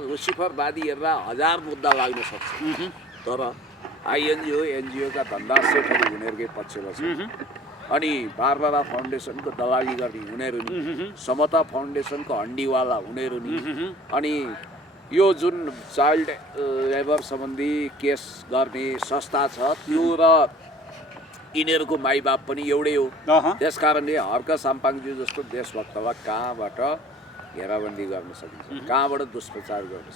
लुसिफरवादी हेरेर 1000 मुद्दा लाग्न सक्छ, तर आइएनजिओ एनजिओका धन्दा सेटहरू उनीहरूकै पक्षमा छन्। अनि बारबारा फाउन्डेसनको दलाली गर्ने उनीहरू नि, समता फाउन्डेसनको हन्डीवाला उनीहरू नि, अनि यो जुन चाइल्ड लेबर सम्बन्धी केस गर्ने संस्था छ त्यो र यिनीहरूको माइबाप पनि एउटै हो। त्यसकारणले हर्क साम्पाङज्यू जस्तो देशभक्तलाई कहाँबाट घेराबन्दी गर्न सकिन्छ, कहाँबाट दुष्प्रचार गर्न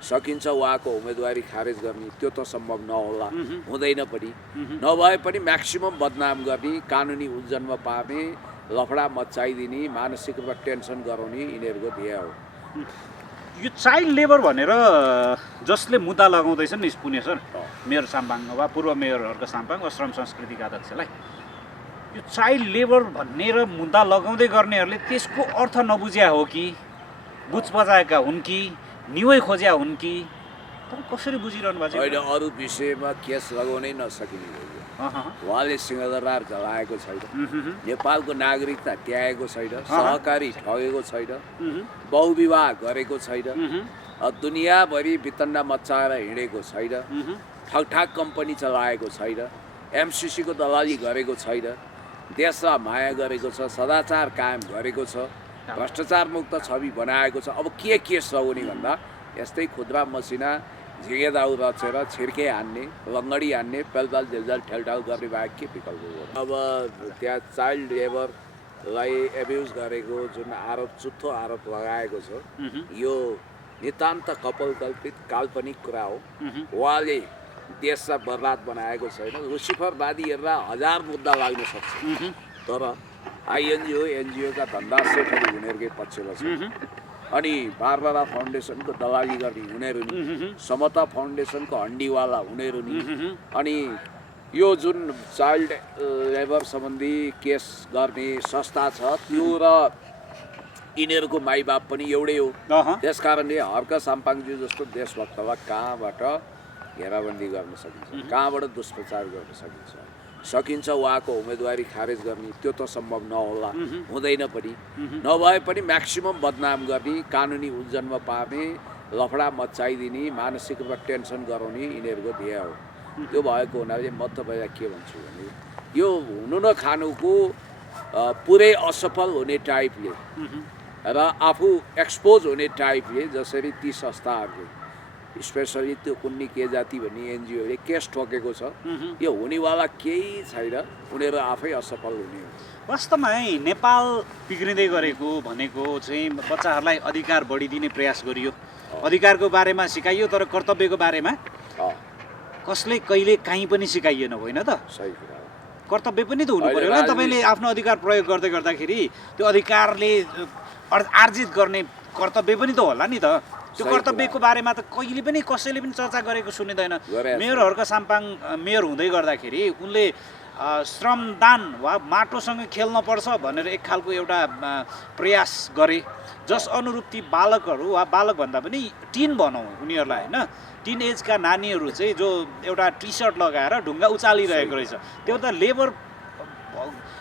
सकिन्छ उहाँको उम्मेदवारी खारेज गर्ने, त्यो त सम्भव नहोला, हुँदैन पनि। नभए पनि म्याक्सिमम बदनाम गर्ने, कानुनी उल्झनमा पार्ने, लफडा मचाइदिने, मानसिक रूपमा टेन्सन गराउने यिनीहरूको ध्येय हो। यो चाइल्ड लेबर भनेर जसले मुद्दा लगाउँदैछन् नि पुण्य सर, मेयर साम्पाङ वा पूर्व मेयर हर्क साम्पाङ वा श्रम संस्कृतिका अध्यक्षलाई, यो चाइल्ड लेबर भनेर मुद्दा लगाउँदै गर्नेहरूले त्यसको अर्थ नबुझ्या हो कि बुझ बजाएका हुन् कि न्युै खोज्या हुन् कि, तर कसरी बुझिरहनु भएको छ? अहिले अरू विषयमा केस लगाउनै नसकिने हो। उहाँले सिंहदरबार जलाएको छैन, नेपालको नागरिकता त्यागेको छैन, सहकारी ठगेको छैन, बहुविवाह गरेको छैन, दुनियाँभरि वितण्डा मचाएर हिँडेको छैन, ठगठाक कम्पनी चलाएको छैन, एमसिसीको दलाली गरेको छैन, देशमा माया गरेको छ, सदाचार कायम गरेको छ, भ्रष्टाचार मुक्त छवि बनाएको छ। अब के केस लगाउने भन्दा यस्तै खुद्रा मसिना झिँगेदाउ रचेर छिर्के हान्ने, लङ्गडी हान्ने, पेलपाल झेलझाल ठेलठाल गर्ने बाहेक के विकल्प हो? अब त्यहाँ चाइल्ड लेबरलाई एब्युज गरेको जुन आरोप, चुत्थो आरोप लगाएको छ, यो नितान्त कल्पित काल्पनिक कुरा हो। उहाँले देशलाई बर्बाद बनाएको छैन। लुसिफरवादी हेरेर 1000 मुद्दा लाग्न सक्छ, तर आइएनजिओ एनजिओका धन्दा सेटहरू उनीहरूकै पक्षमा छन्। अनि बारबारा फाउन्डेसनको दलाली गर्ने उनीहरू नि, समता फाउन्डेसनको हन्डीवाला उनीहरू नि, अनि यो जुन चाइल्ड लेबर सम्बन्धी केस गर्ने संस्था छ त्यो र यिनीहरूको माइबाप पनि एउटै हो। त्यसकारणले हर्क साम्पाङज्यू जस्तो देशभक्तलाई कहाँबाट घेराबन्दी गर्न सकिन्छ, कहाँबाट दुष्प्रचार गर्न सकिन्छ उहाँको उम्मेदवारी खारेज गर्ने, त्यो त सम्भव नहोला, हुँदैन पनि। नभए पनि म्याक्सिमम बदनाम गर्ने, कानुनी उल्झनमा पार्ने, लफडा मचाइदिने, मानसिक रूपमा टेन्सन गराउने यिनीहरूको ध्येय हो। त्यो भएको हुनाले म तपाईँलाई के भन्छु भने यो हुनु नखानुको पुरै असफल हुने टाइपले र आफू एक्सपोज हुने टाइपले जसरी ती संस्थाहरूले स्पेसली त्यो कुन्नी के जाति भन्ने एनजिओले केस ठोकेको छ, यो हुनेवाला केही छैन, उनीहरू आफै असफल हुने हो। वास्तवमा नेपाल बिग्रिँदै गरेको भनेको चाहिँ बच्चाहरूलाई अधिकार बढिदिने प्रयास गरियो, अधिकारको बारेमा सिकाइयो, तर कर्तव्यको बारेमा कसले कहिले काहीँ पनि सिकाइएन, होइन त? सही कुरा हो। कर्तव्य पनि त हुनु पर्यो होला। तपाईँले आफ्नो अधिकार प्रयोग गर्दाखेरि त्यो अधिकारले आर्जित गर्ने कर्तव्य पनि त होला नि त। त्यो कर्तव्यको बारेमा त कहिले पनि कसैले पनि चर्चा गरेको सुनिँदैन। मेयर हर्क साम्पाङ मेयर हुँदै गर्दाखेरि उनले श्रमदान वा माटोसँग खेल्न पर्छ भनेर एक खालको एउटा प्रयास गरे, जस अनुरूप ती बालकहरू वा बालकभन्दा पनि टिन भनौँ उनीहरूलाई, होइन, टिन एजका नानीहरू चाहिँ जो एउटा टी सर्ट लगाएर ढुङ्गा उचालिरहेको रहेछ, त्यो त लेबर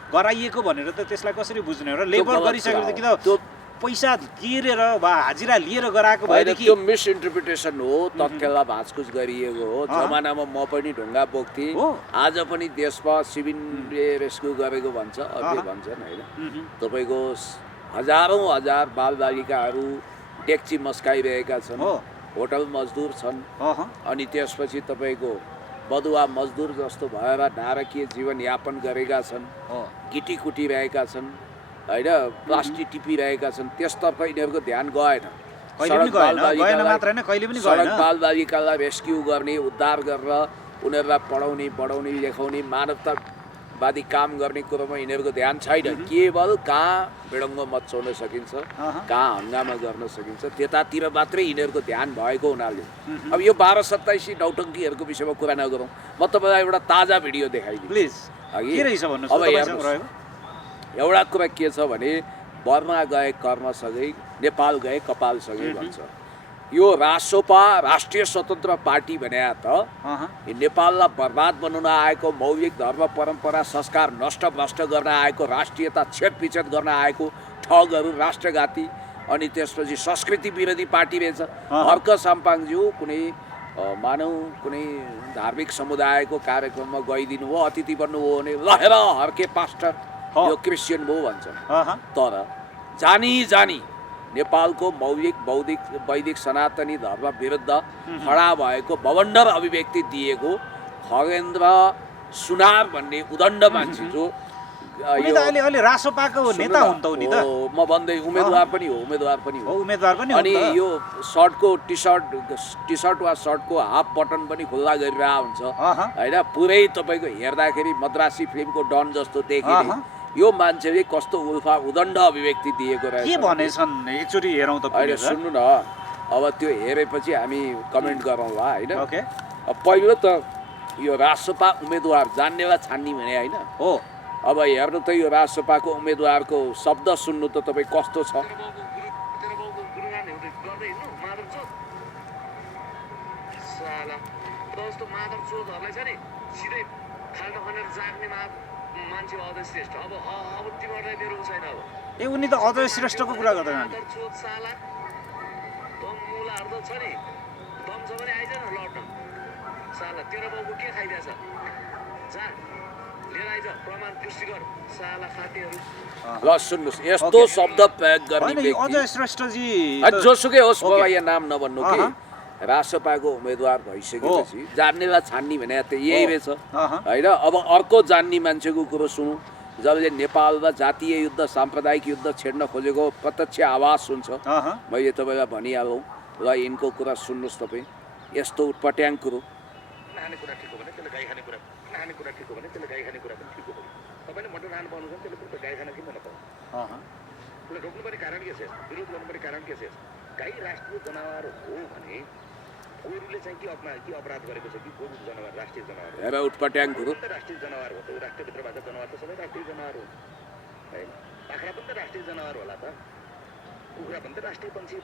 गराइएको भनेर त त्यसलाई कसरी बुझ्ने हो र? लेबर गरिसकेपछि त पैसा तिरेर वा हाजिरा लिएर गराएको भएदेखि त्यो मिसइन्टरप्रिटेसन हो, तथ्यलाई भाँचकुच गरिएको हो। जमानामा म पनि ढुङ्गा बोक्थेँ, आज पनि देशमा सिभिलले रेस्क्यु गरेको भन्छ, अर्कै भन्छन्, होइन? तपाईँको हजार बालबालिकाहरू डेक्ची मस्काइरहेका छन्, होटल मजदुर छन्, अनि त्यसपछि तपाईँको बदुवा मजदुर जस्तो भएर नारकीय जीवनयापन गरेका छन्, गिटी कुटिरहेका छन्, होइन, प्लास्टिक टिपिरहेका छन्। त्यसतर्फ यिनीहरूको ध्यान गएन। सडक बालबालिकालाई रेस्क्यु गर्ने, उद्धार गरेर उनीहरूलाई पढाउने, बढाउने, लेखाउने, मानवतावादी काम गर्ने कुरोमा यिनीहरूको ध्यान छैन। केवल कहाँ विडङ्ग मचाउन सकिन्छ, कहाँ हङ्गामा गर्न सकिन्छ, त्यतातिर मात्रै यिनीहरूको ध्यान भएको हुनाले अब यो 1227 नौटङ्कीहरूको विषयमा कुरा नगरौँ। म तपाईँलाई एउटा ताजा भिडियो देखाइदिन्छु प्लिज। अब एउटा कुरा के छ भने बर्मा गए कर्मसँगै नेपाल गए कपालसँगै भन्छ। यो रासोपा राष्ट्रिय स्वतन्त्र पार्टी भने त नेपाललाई बर्बाद बनाउन आएको, मौलिक धर्म परम्परा संस्कार नष्ट भ्रष्ट गर्न आएको, राष्ट्रियता छेदविच्छेद गर्न आएको ठगहरू, राष्ट्रघाती अनि त्यसपछि संस्कृति विरोधी पार्टी रहेछ। हर्क साम्पाङज्यू कुनै मानौ कुनै धार्मिक समुदायको कार्यक्रममा गइदिनु हो, अतिथि बन्नुभयो भने लहेर हर्के पास्टर यो क्रिस्चियन भयो भन्छन्। तर जानी जानी नेपालको मौलिक बौद्धिक वैदिक सनातनी धर्म विरुद्ध खडा भएको भवण्डर अभिव्यक्ति दिएको खगेन्द्र सुनार भन्ने उदण्ड मान्छे जो अहिले रासोपाको नेता हुन् त उनी त। म भन्दै उम्मेदवार पनि हो अनि यो सर्टको टी सर्ट वा सर्टको हाफ बटन पनि खुल्ला गरिरहेको हुन्छ होइन। पुरै तपाईँको हेर्दाखेरि मद्रासी फिल्मको डन जस्तो देखिने यो मान्छेले कस्तो उदण्ड अभिव्यक्ति दिएको रहेछ। के भनेछन् एकचोटि हेरौँ त। अहिले सुन्नु न, अब त्यो हेरेपछि हामी कमेन्ट गरौँला होइन। पहिलो त यो रासोपा उम्मेदवार जान्नेलाई छान्ने भने होइन हो। अब हेर्नु त यो राजसभाको उम्मेदवारको शब्द सुन्नु त तपाईँ कस्तो छ। ए उनी त अजय श्रेष्ठको कुरा गर्दैन। ल सुन्नुहोस्, यस्तो शब्द प्रयोग गर्ने अजय श्रेष्ठजी जोसुकै होस्, बाबा यहाँ नाम नभन्नु कि रासपाको उम्मेदवार भइसकेपछि जान्नेलाई छान्ने भने त यही रहेछ होइन। अब अर्को जान्ने मान्छेको कुरो सुनौँ, जसले नेपालमा जातीय युद्ध साम्प्रदायिक युद्ध छेड्न खोजेको प्रत्यक्ष आवाज सुन्छ। मैले तपाईँलाई भनिहालौँ र यिनको कुरा सुन्नुहोस् तपाईँ। यस्तो उटपट्याङ कुरो तपाईँले मटन खानु पाउनुहुन्छ, त्यसले गाई खान किन नपाउनु? उसले रोक्नुपर्ने कारण के छ? विरोध गर्नुपर्ने कारण के छ? गाई राष्ट्रिय जनावर हो भने गोरुले चाहिँ के अपराध गरेको छ कि गोरु जनावर राष्ट्रिय जनावर हो? हेर उटपट्याङ कुरो। राष्ट्रिय जनावर हो त, राष्ट्रभित्रबाट जनावर त सबै राष्ट्रिय जनावर हो होइन। बाख्रा पनि त राष्ट्रिय जनावर होला त, कुखुरा पनि त राष्ट्रिय पक्षी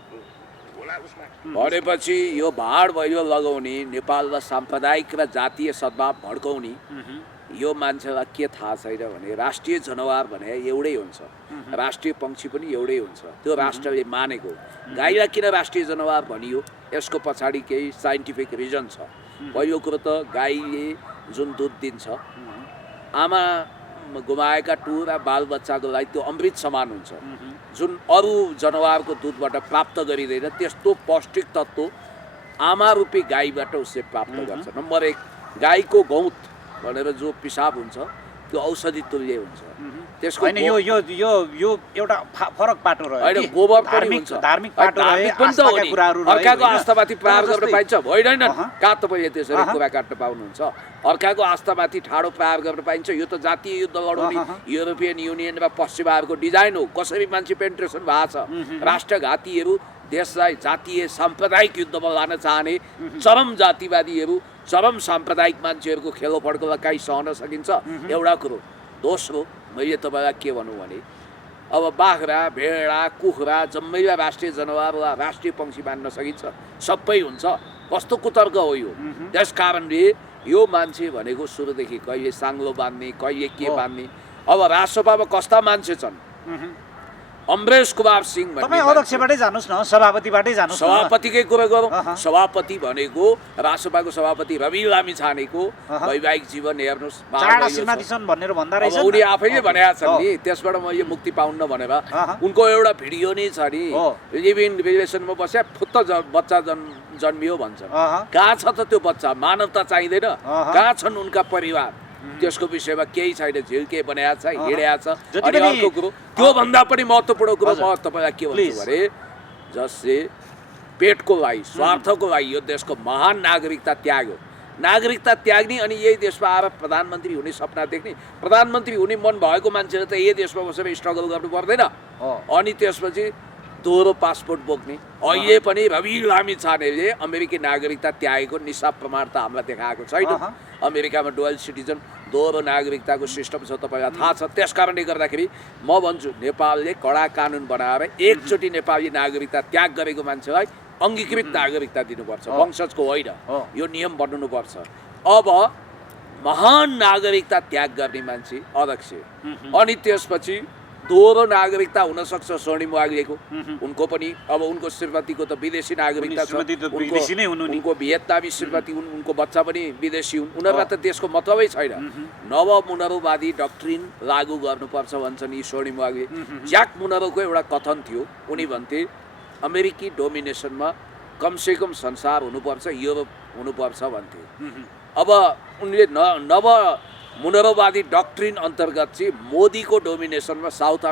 होला उसमा। भनेपछि यो भाड भैलो लगाउने, नेपालमा साम्प्रदायिक र जातीय सद्भाव भड्काउने यो मान्छेलाई के थाहा छैन भने राष्ट्रिय जनावर भने एउटै हुन्छ, राष्ट्रिय पक्षी पनि एउटै हुन्छ। त्यो राष्ट्रले मानेको। गाईलाई किन राष्ट्रिय जनावर भनियो, यसको पछाडि केही साइन्टिफिक रिजन छ। पहिलो कुरो त गाईले जुन दुध दिन्छ, आमा गुमाएका टुरा बालबच्चाको लागि त्यो अमृत समान हुन्छ, जुन अरू जनावरको दुधबाट प्राप्त गरिँदैन। त्यस्तो पौष्टिक तत्त्व आमा रूपी गाईबाट उसले प्राप्त गर्छ। नम्बर 1, गाईको गौत भनेर जो पिसाब हुन्छ त्यो औषधि तुल्य हुन्छ। त्यसको यो यो यो यो एउटा फरक पाटो रह्यो हैन, गोबर पनि हुन्छ, धार्मिक पाटो रह्यो, आस्थाका कुराहरु रह्यो। अर्काको आस्थामाथि प्रहार गर्न पाइन्छ? होइन, कहाँ तपाईले त्यसरी कुरा काट्न पाउनुहुन्छ? अर्काको आस्थामाथि ठाडो प्रहार गर्न पाइन्छ? यो त जातीय युद्ध लडाउने युरोपियन युनियन र पश्चिमाहरूको डिजाइन हो। कसरी मान्छे पेन्ट्रेसन भएको छ। राष्ट्रघातीहरू देशलाई जातीय साम्प्रदायिक युद्धमा लान चाहने चरम जातिवादीहरू, चरम साम्प्रदायिक मान्छेहरूको खेलोफड्कोलाई काहीँ सहन सकिन्छ? एउटा कुरो। दोस्रो, मैले तपाईँलाई के भनौँ भने अब बाख्रा, भेडा, कुखुरा जम्मैलाई राष्ट्रिय जनावर वा राष्ट्रिय पक्षी मान्न सकिन्छ? सबै हुन्छ। कस्तो कुतर्क हो यो? त्यस कारणले यो मान्छे भनेको सुरुदेखि कहिले साङ्लो बाँध्ने, कहिले के बाँध्ने। अब राजसभामा कस्ता मान्छे छन्? अमरेश कुमार सिंह तपाईँ अध्यक्षबाटै जानुस् न, सभापतिबाटै जानुस् न। सभापतिकै कुरा गरौँ। सभापति भनेको राजसभाको सभापति रवि लामिछानेको वैवाहिक जीवन हेर्नुहोस्, चारवटा श्रीमती छन् भनेर भन्दा रहेछ। उनी आफैले भनेका छन् नि, त्यसबाट म यो मुक्ति पाउन्न भनेर। उनको एउटा भिडियो नै छ नि, लिभ इन रिलेसनमा बस्या फुत्त बच्चा जन्मियो भन्छन्। कहाँ छ त त्यो बच्चा? मानवता चाहिँदैन? कहाँ छन् उनका परिवार? त्यसको विषयमा केही छैन। झिल्के बनाएको छ, हिँडेको छ। अनि अर्को कुरो, त्योभन्दा पनि महत्त्वपूर्ण कुरो म तपाईँलाई के भन्छु भने जसले पेटको लागि, स्वार्थको लागि यो देशको महान नागरिकता त्याग्यो, नागरिकता त्याग्ने अनि यही देशमा आएर प्रधानमन्त्री हुने सपना देख्ने, प्रधानमन्त्री हुने मन भएको मान्छेले त यही देशमा बसेर स्ट्रगल गर्नु पर्दैन। अनि त्यसपछि दोहोरो पासपोर्ट बोक्ने। अहिले पनि रवि लामिछानेले अमेरिकी नागरिकता त्यागेको निसाब प्रमाण त हामीलाई देखाएको छैन। अमेरिकामा डुअल सिटिजन दोहोरो नागरिकताको सिस्टम छ, तपाईँलाई थाहा छ। त्यस कारणले गर्दाखेरि म भन्छु नेपालले कडा कानुन बनाएर एकचोटि नेपाली नागरिकता त्याग गरेको मान्छेलाई अङ्गीकृत नागरिकता दिनुपर्छ, वंशजको होइन। यो नियम बन्नुपर्छ। अब महान नागरिकता त्याग गर्ने मान्छे अध्यक्ष, अनि त्यसपछि दोहोरो नागरिकता हुनसक्छ स्वर्णिम वाग्लेको उनको पनि अब उनको श्रीमतीको त विदेशी नागरिकता छ उनको भियतनामी श्रीमती हुन् उनको बच्चा पनि विदेशी हुन् उनीहरूलाई त त्यसको मतलबै छैन नव मुनरोवादी डक्ट्रिन लागू गर्नुपर्छ भन्छन् यी स्वर्णिम वाग्ले ज्याक मुनरोको एउटा कथन थियो उनी भन्थे अमेरिकी डोमिनेसनमा कमसेकम संसार हुनुपर्छ युरोप हुनुपर्छ भन्थे अब उनले नव मुनरोवादी डक्ट्रिन अन्तर्गत चाहिँ मोदीको डोमिनेसनमा south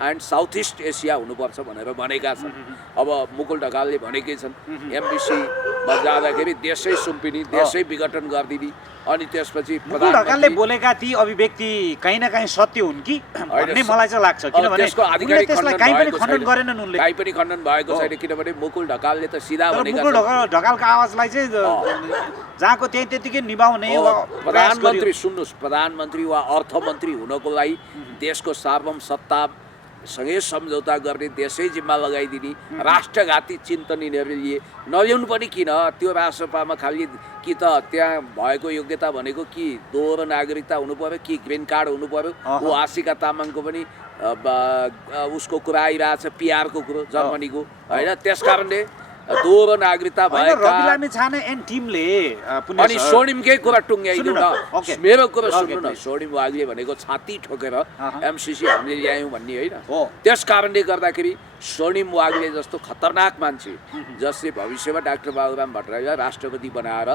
and south east Asia हुनुपर्छ भनेर भनेका छन् अब मुकुल ढकालले भनेकै छन् एमबिसीमा जाँदाखेरि देशै सुम्पिने देशै विघटन गरिदिने अनि त्यसपछि मुकुल ढकालले बोलेका ती अभिव्यक्ति कहीँ न कहीँ सत्य हुन् कि भन्ने मलाई चाहिँ लाग्छ किनभने त्यसको आधिकारिक कहीँ पनि खण्डन गरेनन् उनले कहीँ पनि खण्डन भएको छैन किनभने मुकुल ढकालले त सिधा भनेका मुकुल ढकालको आवाजलाई चाहिँ जहाँको त्यही त्यतिकै निभाउने प्रधानमन्त्री सुन्नुहोस् प्रधानमन्त्री वा अर्थमन्त्री हुनको लागि देशको सार्वभौम सत्ता सँगै सम्झौता गर्ने देशै जिम्मा लगाइदिने राष्ट्रघाती चिन्तन यिनीहरूले लिए नल्याउनु पनि किन त्यो राष्ट्रसभामा खालि कि त त्यहाँ भएको योग्यता भनेको कि दोहोरो नागरिकता हुनु पर्यो कि ग्रिन कार्ड हुनु पर्यो ऊ आशिका तामाङको पनि उसको कुरा आइरहेछ पिआरको कुरो जर्मनीको होइन त्यस कारणले दोहोरो नागरिकता भएका अनि स्वर्णिमकै कुरा टुङ्ग्याइदिउँ न मेरो कुरा सुन्नु न स्वर्णिम वाग्ले भनेको छाती ठोकेर एमसिसी हामीले ल्यायौँ भन्ने होइन त्यस कारणले गर्दाखेरि स्वर्णिम वाग्ले जस्तो खतरनाक मान्छे जसले भविष्यमा डाक्टर बाबुराम भट्टराईलाई राष्ट्रपति बनाएर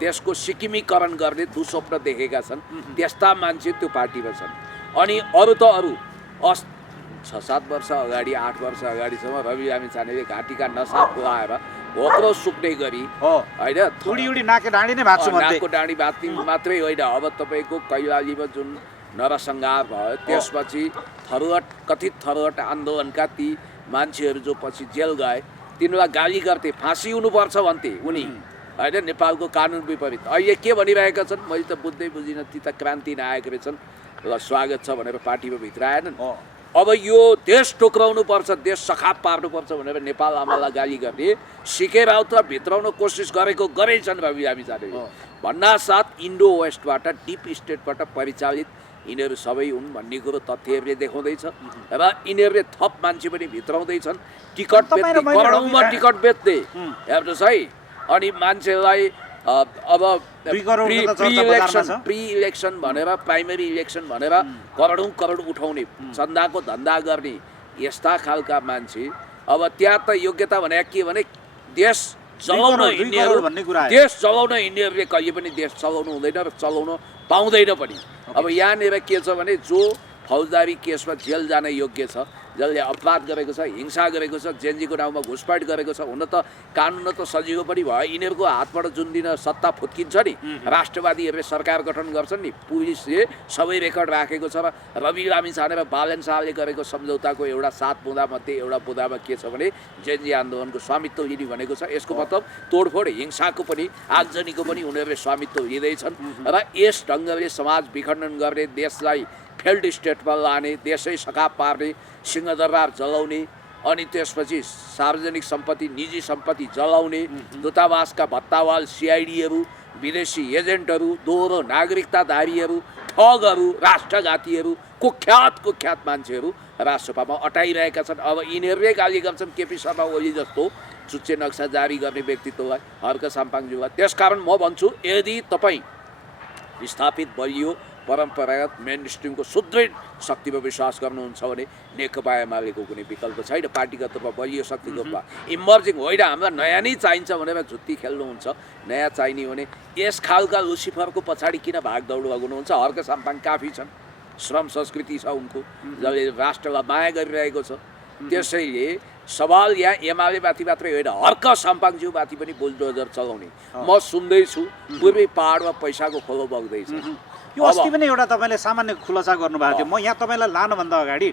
देशको सिक्किमीकरण गर्ने दुस्वप्न देखेका छन् त्यस्ता मान्छे त्यो पार्टीमा छन् अनि अरू त अरू 6-7 वर्ष अगाडि 8 वर्ष अगाडिसम्म रवि लामिछानेले घाँटीका नसा फुलाएर भोक्रो सुक्ने गरी होइन नाकको डाँडी भाँच्ने मात्रै होइन अब तपाईँको कैलालीमा जुन नरसंहार भयो त्यसपछि कथित थरुहट आन्दोलनका ती मान्छेहरू जो पछि जेल गए तिनीहरूलाई गाली गर्थे फाँसी हुनुपर्छ भन्थे उनी होइन नेपालको कानुन विपरीत अहिले के भनिरहेका छन् मैले त बुझ्दै बुझिनँ ती त क्रान्ति नआएको रहेछन् ल स्वागत छ भनेर पार्टीमा भित्र आएनन् अब यो देश टोक्राउनु पर्छ देश सखाप पार्नुपर्छ भनेर नेपाल आमालाई गाली गर्ने सिके राउत भित्राउन कोसिस गरेछन् रवि लामिछानेले भन्नासाथ इन्डो वेस्टबाट डिप स्टेटबाट परिचालित यिनीहरू सबै हुन् भन्ने कुरो तथ्यहरूले देखाउँदैछ र यिनीहरूले थप मान्छे पनि भित्राउँदैछन् टिकट बेच्ने करोडौँमा टिकट बेच्ने हेर्नुहोस् है अनि मान्छेलाई अब प्री इलेक्सन भनेर प्राइमेरी इलेक्सन भनेर करोड उठाउने चन्दाको धन्दा गर्ने यस्ता खालका मान्छे अब त्यहाँ त योग्यता भने के भने देश चलाउन हिँड्नेहरूले कहिले पनि देश चलाउनु हुँदैन र चलाउन पाउँदैन पनि अब यहाँनिर के छ भने जो फौजदारी केसमा जेल जान योग्य छ जसले अपराध गरेको छ हिंसा गरेको छ जेएनजीको नाउँमा घुसपैठ गरेको छ हुन त कानुन त सजिलो पनि भयो यिनीहरूको हातबाट जुन दिन सत्ता फुत्किन्छ नि राष्ट्रवादीहरूले सरकार गठन गर्छन् नि पुलिसले सबै रेकर्ड राखेको छ र रवि लामिछाने र बालन शाहले गरेको सम्झौताको एउटा 7 बुँदामध्ये एउटा बुँदामा के छ भने जेएनजी आन्दोलनको स्वामित्व लिने भनेको छ यसको मतलब तोडफोड हिंसाको पनि आगजनीको पनि उनीहरूले स्वामित्व लिँदैछन् र यस ढङ्गले समाज विखण्डन गर्ने देशलाई फेल्ड स्टेटमा लाने देशै सखाप पार्ने सिंहदरबार जलाउने अनि त्यसपछि सार्वजनिक सम्पत्ति निजी सम्पत्ति जलाउने दूतावासका भत्तावाल सिआइडीहरू विदेशी एजेन्टहरू दोहोरो नागरिकताधारीहरू ठगहरू राष्ट्रघातीहरू कुख्यात मान्छेहरू राष्ट्रसभामा अटाइरहेका छन् अब यिनीहरूले गाली गर्छन् केपी शर्मा ओली जस्तो चुच्चे नक्सा जारी गर्ने व्यक्तित्वलाई हर्क साम्पाङज्यूलाई त्यसकारण म भन्छु यदि तपाईँ स्थापित बलियो परम्परागत मेन स्ट्रिमको सुदृढ शक्तिमा विश्वास गर्नुहुन्छ भने नेकपा एमालेको कुनै विकल्प छैन पार्टीगत रूपमा बलियो शक्तिको रूपमा इमर्जिङ होइन हामीलाई नयाँ नै चाहिन्छ भनेर झुत्ती खेल्नुहुन्छ नयाँ चाहिने भने यस खालका लुसिफरको पछाडि किन भागदौड गर्नुहुन्छ हर्क साम्पाङ काफी छन् श्रम संस्कृति छ उनको जसले राष्ट्रलाई माया गरिरहेको छ त्यसैले सवाल यहाँ एमाले माथि मात्रै होइन हर्क साम्पाङज्यू माथि पनि बुलडोजर चलाउने म सुन्दैछु पूर्वी पहाडमा पैसाको खोलो बग्दैछ यो अस्ति पनि एउटा तपाईँले सामान्य खुलासा गर्नुभएको थियो म यहाँ तपाईँलाई लानुभन्दा अगाडि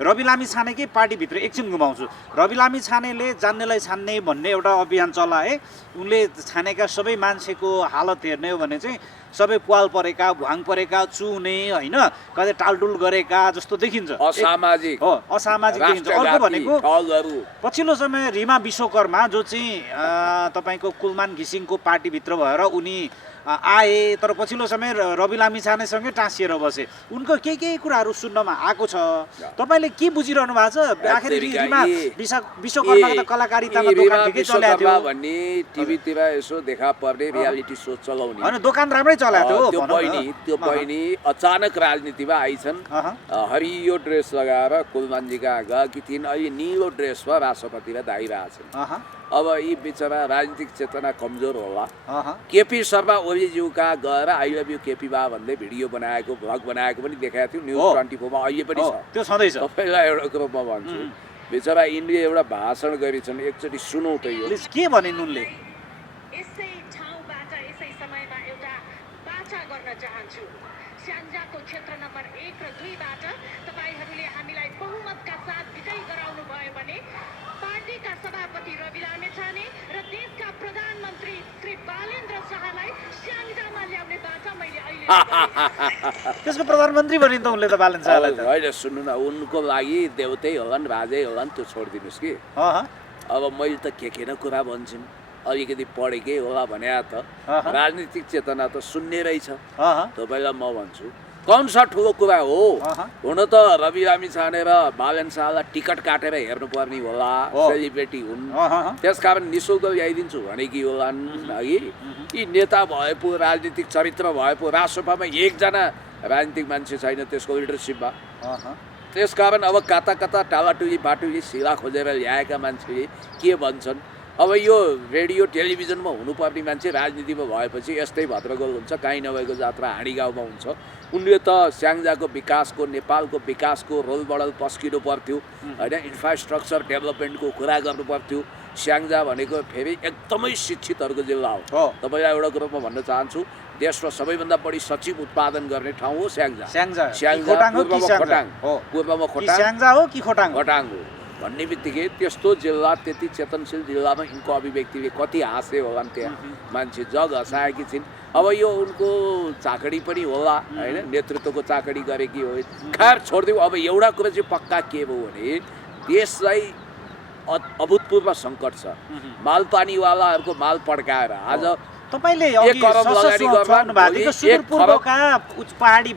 रवि लामिछानेकै पार्टीभित्र एकछिन घुमाउँछु रवि लामिछानेले जान्नेलाई छान्ने भन्ने एउटा अभियान चलाए उनले छानेका सबै मान्छेको हालत हेर्ने हो भने चाहिँ सबै पुवाल परेका भुवाङ परेका चुने होइन कतै टालटुल गरेका जस्तो देखिन्छ असामाजिक देखिन्छ अर्को भनेको पछिल्लो समय रिमा विश्वकर्मा जो चाहिँ तपाईँको कुलमान घिसिङको पार्टीभित्र भएर उनी आए, तर पछिल्लो समय रवि लामिछानेसँगै टाँसिएर बसे। उनको केही कुराहरू सुन्नमा आएको छ। तपाईँले के बुझिरहनु भएको छ? आखिर विश्वकर्माको त कलाकारितामा दोकान ठिकै चलेको थियो भन्ने टिभीतिर यसो देखा पर्ने रियालिटी सो चलाउने होइन, दोकान राम्रै चलाएको थियो। त्यो बहिनी अचानक राजनीतिमा आइछन्। हरियो ड्रेस लगाएर कुलमानजी कहाँ गएकी थिइन्। अहिले निलो ड्रेसमा राष्ट्रपतिलाई धाइरहेछन्। अब यी बिचरा राजनीतिक चेतना कमजोर होला। केपी शर्मा ओलीज्यू कहाँ गएर आई लभ यु केपी बा भन्दै भिडियो बनाएको भ्लग बनाएको पनि देखाएको थियो न्युज 24 मा। अहिले पनि छ त्यो छँदैछ। तपाईँलाई एउटा कुरो म भन्छु, बिचरा यिनले एउटा भाषण गरेछन्, एकचोटि सुनौ त यो। के भनिन् उनले? यसै ठाउँबाट यसै समयमा एउटा बाचा गर्न चाहन्छु। स्याङ्जाको क्षेत्र नम्बर 1 र 2 बाट तपाईहरूले हामीलाई बहुमतका साथ विजयी गराउनु भयो भने पार्टीका सभापति रवि लामिछाने र देशका प्रधानमन्त्री श्री बालेन्द्र शाहलाई स्याङ्जामा ल्याउने बाचा मैले अहिले त्यसको प्रधानमन्त्री भनिन् त उनले त बालेन्द्र शाहलाई। होइन सुन्नु न, उनको लागि देउतै होलान् राजै होलान् त्यो छोडिदिनुहोस् कि। अब मैले त के न कुरा भन्छन्, अलिकति पढेकै होला भने त राजनीतिक चेतना त सुन्ने रहेछ। तपाईँलाई म भन्छु कम सा ठुलो कुरा हो। हुन त रवि लामिछाने र बालेन्द्र शाहलाई टिकट काटेर हेर्नुपर्ने होला, सेलिब्रेटी हुन्, त्यसकारण निःशुल्क ल्याइदिन्छु भनेकी होलान्। अघि यी नेता भए पो, राजनीतिक चरित्र भए पो, राष्ट्रसभामा एकजना राजनीतिक मान्छे छैन त्यसको लिडरसिपमा। त्यसकारण अब कता कता टालाटुली बाटुली शिला खोजेर ल्याएका मान्छेले के भन्छन्। अब यो रेडियो टेलिभिजनमा हुनुपर्ने मान्छे राजनीतिमा भएपछि यस्तै भद्रगोल हुन्छ, काहीँ नभएको जात्रा हाँडी गाउँमा हुन्छ। उनले त स्याङ्जाको विकासको, नेपालको विकासको रोल मोडल पस्किनु पर्थ्यो होइन, इन्फ्रास्ट्रक्चर डेभलपमेन्टको कुरा गर्नु पर्थ्यो। स्याङ्जा भनेको फेरि एकदमै शिक्षितहरूको जिल्ला हो। तपाईँलाई एउटा कुरो म भन्न चाहन्छु, देशमा सबैभन्दा बढी सचिव उत्पादन गर्ने ठाउँ हो स्याङ्जा। पूर्वमा खोटाङ हो भन्ने बित्तिकै त्यस्तो जिल्ला, त्यति चेतनशील जिल्लामा यिनको अभिव्यक्तिले कति हाँसे होला त्यहाँ मान्छे जग हँसाएकी छिन्। अब यो उनको चाकडी पनि होला होइन, नेतृत्वको चाकडी गरेकी हो। खैर छोडिदिउँ। अब एउटा कुरा चाहिँ पक्का के भयो भने देशलाई अभूतपूर्व सङ्कट छ। मालपानीवालाहरूको माल पड्काएर आज तपाईँले सुदूरपूर्वका उच्च पहाडी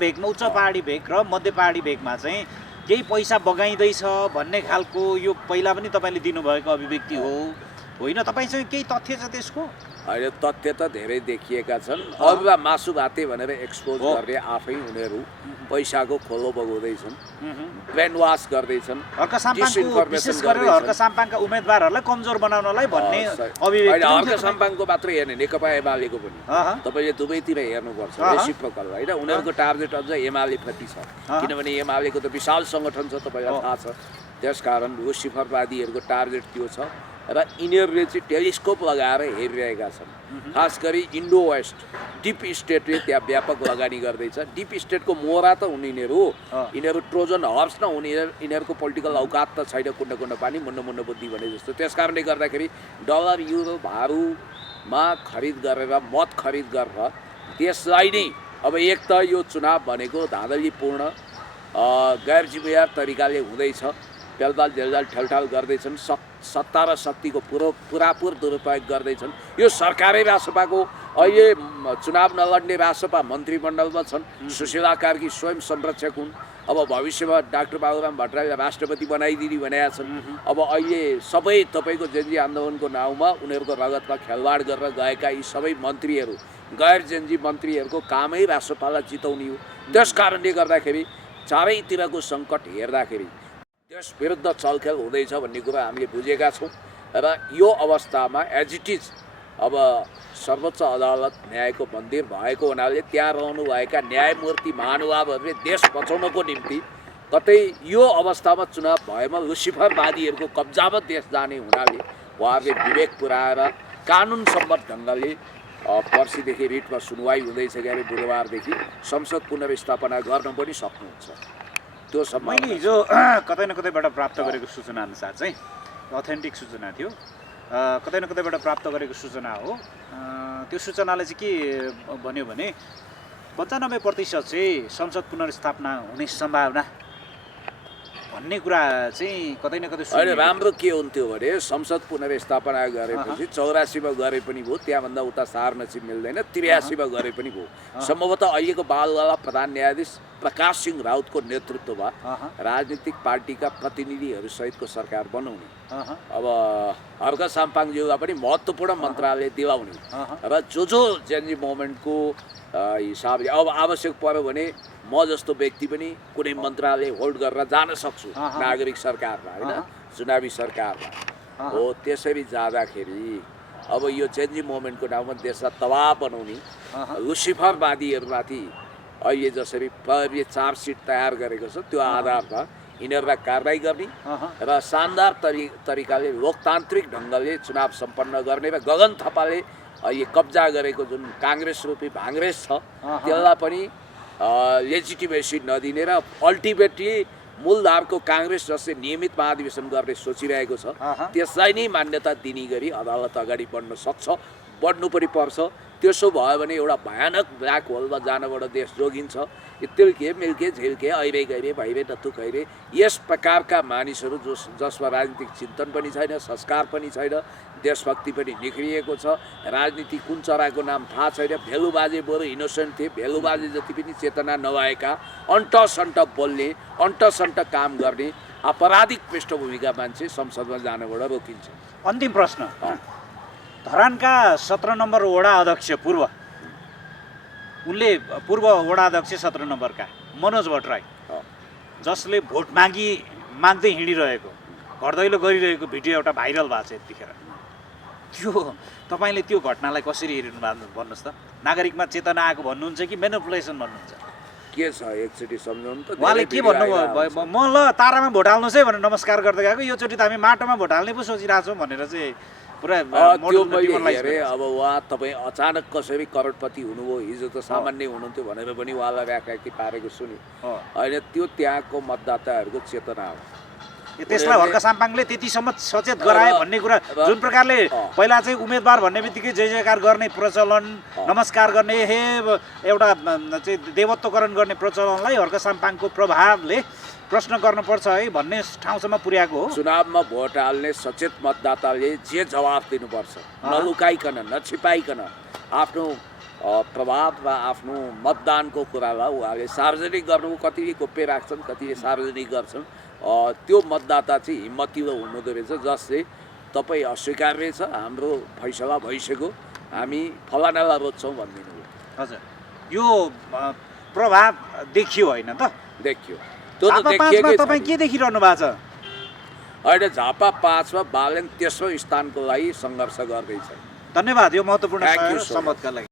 भेग र मध्य पहाडी भेगमा चाहिँ केही पैसा बगाइँदैछ भन्ने खालको यो पहिला पनि तपाईँले दिनुभएको अभिव्यक्ति हो होइन? तपाईँसँग केही तथ्य छ त्यसको? अहिले तथ्य त धेरै देखिएका छन्। अरूलाई मासु भाते भनेर एक्सपोज गर्ने आफै उनीहरू पैसाको खोलो बगाउँदैछन्, ब्रेन वास गर्दैछन्। विशेष गरेर हर्क साम्पाङका उम्मेदवारहरूलाई कमजोर बनाउनलाई भन्ने अभिव्यक्ति। हर्क साम्पाङको मात्रै हेर्ने, नेकपा एमालेको पनि तपाईँले दुवैतिर हेर्नुपर्छ रेसिप्रोकल होइन। उनीहरूको टार्गेट अझ एमाले प्रति छ, किनभने एमालेको त विशाल सङ्गठन छ, तपाईँलाई थाहा छ। त्यसकारण लुसिफरवादीहरूको टार्गेट त्यो छ र यिनीहरूले चाहिँ टेलिस्कोप लगाएर हेरिरहेका छन्। खास गरी इन्डो वेस्ट डिप स्टेटले त्यहाँ व्यापक लगानी गर्दैछ। डिप स्टेटको मोहरा त हुने यिनीहरू हो, यिनीहरू ट्रोजन हर्स न हुने, यिनीहरूको पोलिटिकल औकात त छैन कुण्ड पानी मुन्न बुद्धि भने जस्तो। त्यस कारणले गर्दाखेरि डलर युरो भारूमा खरिद गरेर मत खरिद गरेर देशलाई नै अब एक त यो चुनाव भनेको धाँधलीपूर्ण गैर जिम्मेवार तरिकाले हुँदैछ, पेलबाल झेलझाल ठेलठाल गर्दैछन्, सत्ता र शक्तिको पुरापुर दुरुपयोग गर्दैछन्। यो सरकारै रासपाको अहिले चुनाव नलड्ने रासपा मन्त्रीमण्डलमा छन्। सुशीला कार्की स्वयं संरक्षक हुन्। अब भविष्यमा डाक्टर बाबुराम भट्टराईलाई राष्ट्रपति बनाइदिने भनेका छन्। अब अहिले सबै तपाईँको जेन्जी आन्दोलनको नाउँमा उनीहरूको रगतमा खेलवाड गरेर गएका यी सबै मन्त्रीहरू, गैर जेन्जी मन्त्रीहरूको कामै रासपालाई जिताउने हो। त्यस कारणले गर्दाखेरि चारैतिरको सङ्कट हेर्दाखेरि देश विरुद्ध चलखेल हुँदैछ भन्ने कुरा हामीले बुझेका छौँ। र यो अवस्थामा एज इट इज अब सर्वोच्च अदालत न्यायको मन्दिर भएको हुनाले त्यहाँ रहनुभएका न्यायमूर्ति महानुभावहरूले देश बचाउनको निम्ति कतै यो अवस्थामा चुनाव भएमा लुसिफरवादीहरूको कब्जामा देश जाने हुनाले उहाँहरूले विवेक पुऱ्याएर कानुनसम्मत ढङ्गले पर्सिदेखि रिटमा सुनवाई हुँदैछ गरे बुधबारदेखि संसद पुनर्स्थापना गर्न पनि सक्नुहुन्छ। त्यो मैले हिजो कतै न कतैबाट प्राप्त गरेको सूचना अनुसार चाहिँ अथेन्टिक सूचना थियो, कतै न कतैबाट प्राप्त गरेको सूचना हो। त्यो सूचनाले चाहिँ के भन्यो भने 95% चाहिँ संसद पुनर्स्थापना हुने सम्भावना भन्ने कुरा चाहिँ कतै न कतै अहिले सुनिएको राम्रो के हुन्थ्यो भने संसद पुनर्स्थापना गरेपछि 84 गरे पनि भयो, त्यहाँभन्दा उता सार नसिब मिल्दैन, 83 गरे पनि भयो। सम्भवतः अहिलेको बालवाला प्रधान न्यायाधीश प्रकाश सिंह राउतको नेतृत्वमा राजनीतिक पार्टीका प्रतिनिधिहरू सहितको सरकार बनाउने, अब हर्क साम्पाङज्यूलाई पनि महत्त्वपूर्ण मन्त्रालय दिलाउने र जो जेनजी मोभमेन्टको हिसाबले अब आवश्यक पर्यो भने म जस्तो व्यक्ति पनि कुनै मन्त्रालय होल्ड गरेर जान सक्छु नागरिक सरकारमा, होइन चुनावी सरकारमा हो। त्यसरी जाँदाखेरि अब यो चेन्जी मोभमेन्टको नाममा देशलाई तबाह बनाउने लुसिफरवादीहरूमाथि अहिले जसरी प्रहरीले चार्जसिट तयार गरेको छ त्यो आधारमा यिनीहरूलाई कारबाही गर्ने र शानदार तरिकाले लोकतान्त्रिक ढङ्गले चुनाव सम्पन्न गर्ने र गगन थापाले अहिले कब्जा गरेको जुन काङ्ग्रेस रूपी भाङ्ग्रेस छ त्यसलाई पनि लेजिटिमेसी नदिने र अल्टिमेटली मूलधारको काङ्ग्रेस जसले नियमित महाधिवेशन गर्ने सोचिरहेको छ त्यसलाई नै मान्यता दिने गरी अदालत अगाडि बढ्न सक्छ, बढ्नु पनि पर्छ। त्यसो भयो भने एउटा भयानक ब्ल्याक होलमा जानबाट देश जोगिन्छ। तिल्के मिल्के झिल्के ऐरे गैरे भैरे नथु खैरे यस प्रकारका मानिसहरू जसमा राजनीतिक चिन्तन पनि छैन, संस्कार पनि छैन, देशभक्ति पनि निख्रिएको छ, राजनीति कुन चराको नाम थाहा छैन, भेलुबाजे बरु इनोसेन्ट थिए, भेलुबाजे जति पनि चेतना नभएका अन्टसन्ट बोल्ने, अन्टसन्ट काम गर्ने आपराधिक पृष्ठभूमिका मान्छे संसदमा जानबाट रोकिन्छ। अन्तिम प्रश्न, धरानका 17 नम्बर वडा अध्यक्ष उनले पूर्व वडा अध्यक्ष 17 नम्बरका मनोज भट्टराई जसले भोट माग्दै हिँडिरहेको घर दैलो गरिरहेको भिडियो एउटा भाइरल भएको छ यतिखेर, त्यो तपाईँले त्यो घटनालाई कसरी हेर्नु भन्नुहोस् त? नागरिकमा चेतना आएको भन्नुहुन्छ कि मेनिपुलेसन भन्नुहुन्छ? के छ एकचोटि सम्झाउनु त। उहाँले के भन्नुभयो, म ल तारामा भोट हाल्नुहोस् है भनेर नमस्कार गर्दै गएको, योचोटि त हामी माटोमा भोट हाल्ने पो सोचिरहेछौँ भनेर चाहिँ पुरा त्यो मैले हेरेँ। अब उहाँ तपाईँ अचानक कसरी करोडपति हुनुभयो, हिजो त सामान्य हुनुहुन्थ्यो भनेर पनि उहाँलाई व्याख्या पारेको सुन्यो। होइन, त्यो त्यहाँको मतदाताहरूको चेतना हो। त्यसलाई हर्क साम्पाङले त्यतिसम्म सचेत गराए भन्ने कुरा, जुन प्रकारले पहिला चाहिँ उम्मेदवार भन्ने बित्तिकै जय जयकार गर्ने प्रचलन, नमस्कार गर्ने, हे एउटा चाहिँ देवत्वकरण गर्ने प्रचलनलाई हर्क साम्पाङको प्रभावले प्रश्न गर्नुपर्छ है भन्ने ठाउँसम्म पुर्याएको हो। चुनावमा भोट हाल्ने सचेत मतदाताले जे जवाफ दिनुपर्छ, नलुकाइकन नछिपाइकन आफ्नो प्रभाव र आफ्नो मतदानको कुरालाई उहाँले सार्वजनिक गर्नु, कतिले गोप्य राख्छन्, कतिले सार्वजनिक गर्छन्। त्यो मतदाता चाहिँ हिम्मतिलो हुनुहुँदो रहेछ जसले तपाईँ अस्वीकार्य छ, हाम्रो फैसला भइसक्यो, हामी फलानालाई रोज्छौँ भनिदिनु हो। हजुर, यो प्रभाव देखियो होइन त? देखियो। त्यो त देखिएकै छ। तपाईँ के देखिरहनु भएको छ? अहिले झापा 5 मा बालेन तेस्रो स्थानको लागि सङ्घर्ष गर्दैछ। धन्यवाद यो महत्त्वपूर्ण सम्वादका लागि।